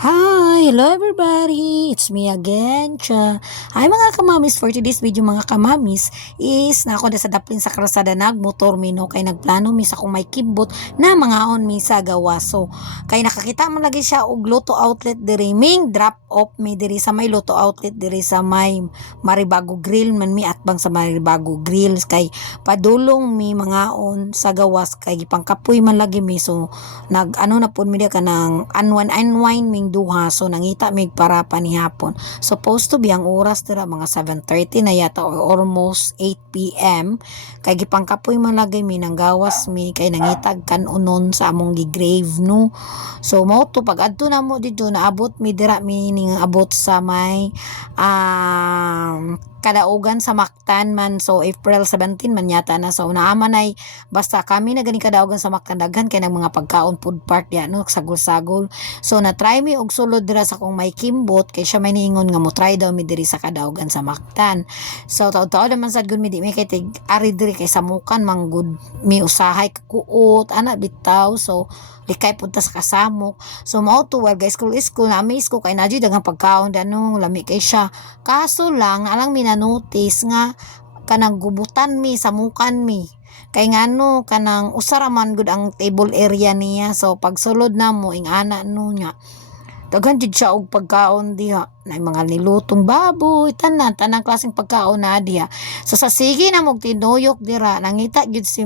Hi! Hello everybody! It's me again, Cha. Hi mga kamamis! For today's video mga kamamis is na ako na sa daplin sa krasada nagmotor mi no kay nagplano mi sa kung may kibot na mga on mi sa gawaso. Kay nakakita man lagi siya og Lotto outlet diri ming drop off mi diri sa may Lotto outlet diri sa may Maribago Grill man mi atbang sa Maribago Grill kay padulong mi mga on sa gawas kay pangkapoy man lagi mi so nag ano na pud mi ka ng unwind ming duha so nangita mig para panihapon. Supposed to be ang oras dira mga 7:30 na yata or almost 8 p.m. Kay gipangkapoy man lagay mi nang gawas mi kay nangitag kanunon sa among gigrave no. So mo to pag adto na mo dito naabot mi dira mi ning abot sa may kadaugan sa Mactan man so April 17 man yata na so naaman ay basta kami na gani kadaugan sa Mactan daghan kay nang mga pagkaon food park ya no sagol-sagol so na try mi og sulod dira sa kung may kimbot kay siya may niingon nga mo try daw mi diri sa kadaugan sa Mactan so taud-taud naman sad gud mi di mi kay tig ari diri kay samukan manggud mi usahay kakuot ana bitaw so likay punta sa kasamok so mao to well guys school na amaze ko kay nadyo daghang pagkaon dano lami kay siya kaso lang alang mi na notice nga kanang gubutan mi samukan mi kay ngano kanang usara man gud ang table area niya so pag sulod na mo ing ana no nya daghan jud siya og pagkaon diha na mga nilutong baboy tanang klaseng pagkaon na diha so sa sige na mog tinuyok dira nangita gyud si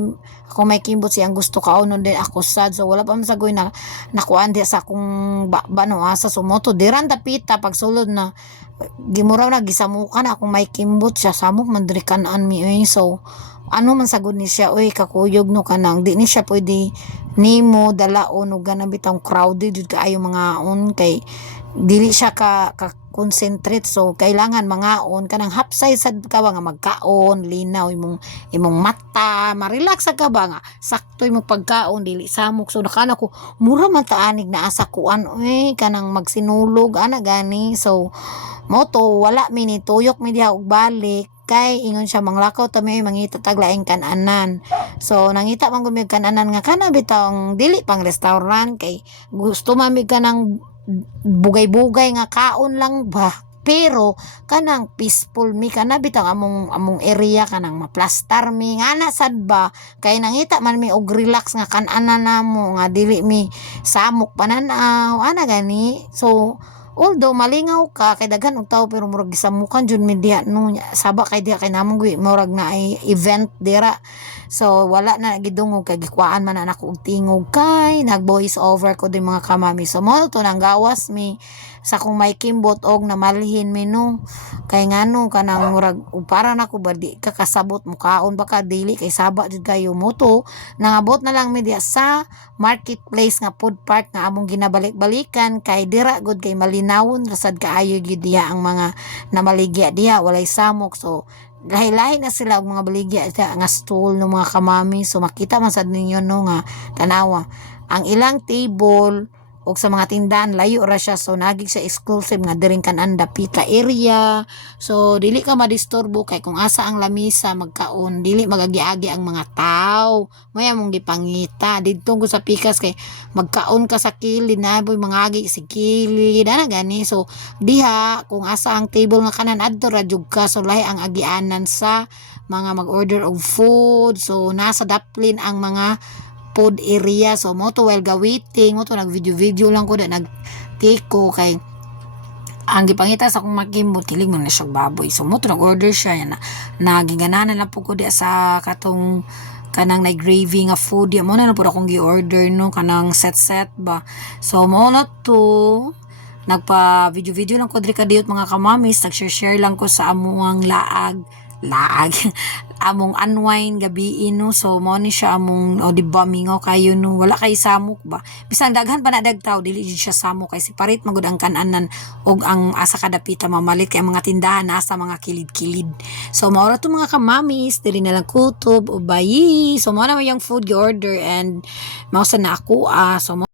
ako may kimbot siyang gusto kaunon din ako sad so wala pa man sagoy na nakuan diha sa akong bano asa sumoto diran dapita pag sulod na gimuraw na gisamukan akong may kimbot siya samok man diri kanan mi so ano man sagod ni siya oy kakuyog no kanang di ni siya pwede nimo dalaon ug ganang bitang crowded jud kaayo mga on kay dili siya ka concentrate so kailangan mga on kanang hapsay sad ka ba nga magkaon linaw imong mata ma-relax ka ba nga sakto imong pagkaon dili samok so nakana ko mura man taanig na asa kuan oy kanang magsinulog ana gani so moto wala mi ni tuyok mi diha og balik kay ingon siya manglakaw ta may mangita taglaing kananan so nangita man gud kananan nga kana bitong dili pang restaurant kay gusto man mi kanang bugay-bugay nga kaon lang ba pero kanang peaceful mi kana bitang among area kanang maplastar mi ngana sad ba kay nangita man mi og relax nga kananan namo nga dili mi samok pananaw ana gani so although malingaw ka kay daghan og tawo pero murag gisamukan jud mi diha no saba kay diha kay namong murag na ay event dira so wala na gidungog kay gikwaan man na ako og tingog kay nag voice over ko din mga kamami so mo to nang gawas mi sa kung may kimbot og namalhin mi no kay ngano kanang murag para nako ba di ka kasabot mo kaon baka dili kay saba jud kayo mo to nangabot na lang mi diha sa marketplace nga food park nga among ginabalik-balikan kay dira gud kay malinawon rasad kaayo gyud diha ang mga namaligya diha walay samok so lahi-lahi na sila og mga baligya nga stool ng mga kamami so makita man sad ninyo no nga tanawa ang ilang table og sa mga tindahan layo ra siya so nagig siya exclusive nga diring kanan dapita area so dili ka madisturbo kay kung asa ang lamisa magkaon dili magagiagi ang mga tao maya mong gipangita didto ko sa pikas kay magkaon ka sa kilid na boy mangagi si kilid ana gani so diha kung asa ang table nga kanan adto ra jud ka so lahi ang agianan sa mga mag-order og food so nasa daplin ang mga food area so mo to while gawiting mo to nag video lang ko da nag take ko kay ang gipangita sa akong makimot kilig man na siya baboy so mo to nag order siya na nagingananan lang po ko di sa katong kanang na gravy nga food ya mo na lang po akong gi-order no kanang set ba so mo na to nagpa video lang ko diri kadiyot mga kamamis nag-share lang ko sa amuang laag among unwind gabi no so mo ni siya among o di ba mingaw kayo no wala kay samok ba bisan daghan pa na dagtaw dili jud siya samok kay separate magud ang kananan og ang asa kadapita mamalit kay mga tindahan nasa mga kilid-kilid so mao ra to mga kamamis dili na lang kutob o bayi so mo na yung food gi order and mao sa na ako so